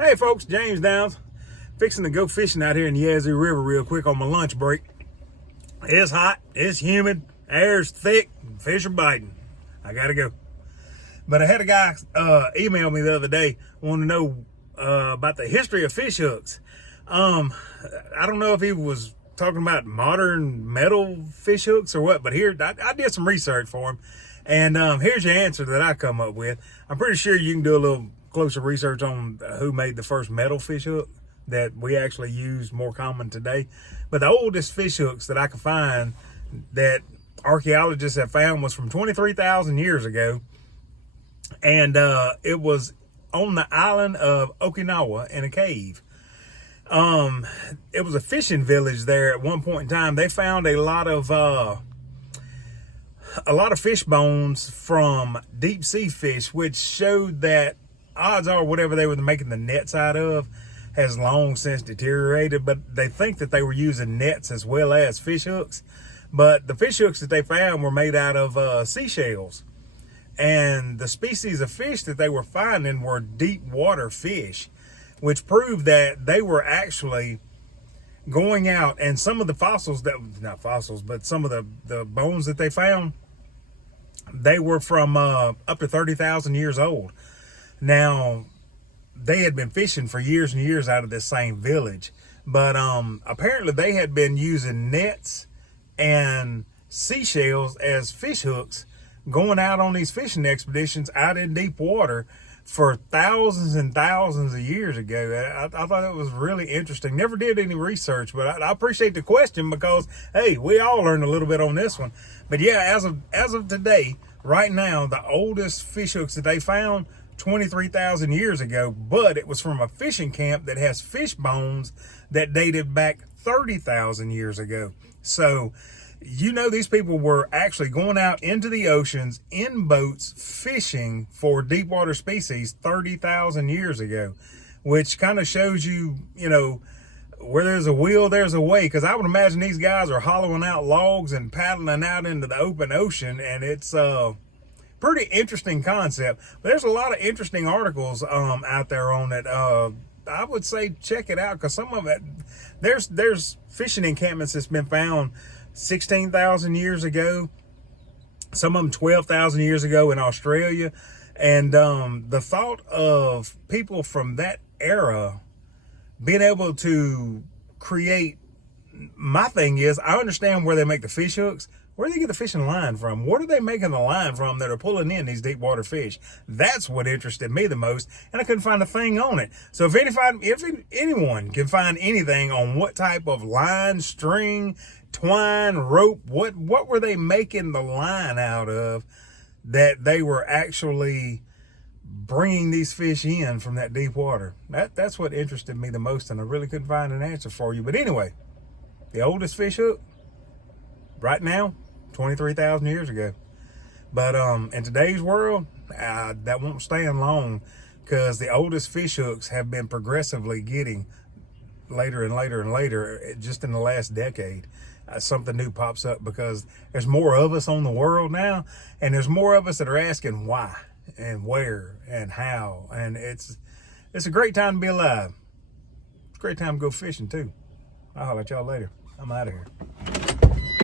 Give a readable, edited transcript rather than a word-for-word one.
Hey folks, James Downs. Fixing to go fishing out here in the Yazoo River real quick on my lunch break. It's hot, it's humid, air's thick, fish are biting. I gotta go. But I had a guy email me the other day wanting to know about the history of fish hooks. I don't know if he was talking about modern metal fish hooks or what, but here I did some research for him. And here's your answer that I come up with. I'm pretty sure you can do a little closer research on who made the first metal fish hook that we actually use more common today. But the oldest fish hooks that I could find that archaeologists have found was from 23,000 years ago. And it was on the island of Okinawa in a cave. It was a fishing village there at one point in time. They found a lot of fish bones from deep sea fish, which showed that odds are whatever they were making the nets out of has long since deteriorated, but they think that they were using nets as well as fish hooks. But the fish hooks that they found were made out of seashells. And the species of fish that they were finding were deep water fish, which proved that they were actually going out, and some of the fossils not fossils, but some of the bones that they found, they were from up to 30,000 years old. Now, they had been fishing for years and years out of this same village, but apparently they had been using nets and seashells as fish hooks, going out on these fishing expeditions out in deep water for thousands and thousands of years ago. I thought that was really interesting. Never did any research, but I appreciate the question because, hey, we all learned a little bit on this one. But yeah, as of today, right now, the oldest fish hooks that they found, 23,000 years ago, but it was from a fishing camp that has fish bones that dated back 30,000 years ago. So, you know, these people were actually going out into the oceans in boats fishing for deep water species 30,000 years ago, which kind of shows you, you know, where there's a will, there's a way. Because I would imagine these guys are hollowing out logs and paddling out into the open ocean, and it's pretty interesting concept. But there's a lot of interesting articles out there on it. I would say check it out, because some of it, there's fishing encampments that's been found 16,000 years ago, some of them 12,000 years ago in Australia. And the thought of people from that era being able to create, my thing is, I understand where they make the fish hooks. Where do they get the fishing line from? What are they making the line from that are pulling in these deep water fish? That's what interested me the most, and I couldn't find a thing on it. So if anyone can find anything on what type of line, string, twine, rope, what were they making the line out of that they were actually bringing these fish in from that deep water? That's what interested me the most, and I really couldn't find an answer for you. But anyway, the oldest fish hook right now, 23,000 years ago. But in today's world, that won't stand long, because the oldest fish hooks have been progressively getting later and later and later. Just in the last decade, something new pops up, because there's more of us on the world now, and there's more of us that are asking why and where and how. And it's a great time to be alive. It's a great time to go fishing too. I'll holler at y'all later. I'm out of here.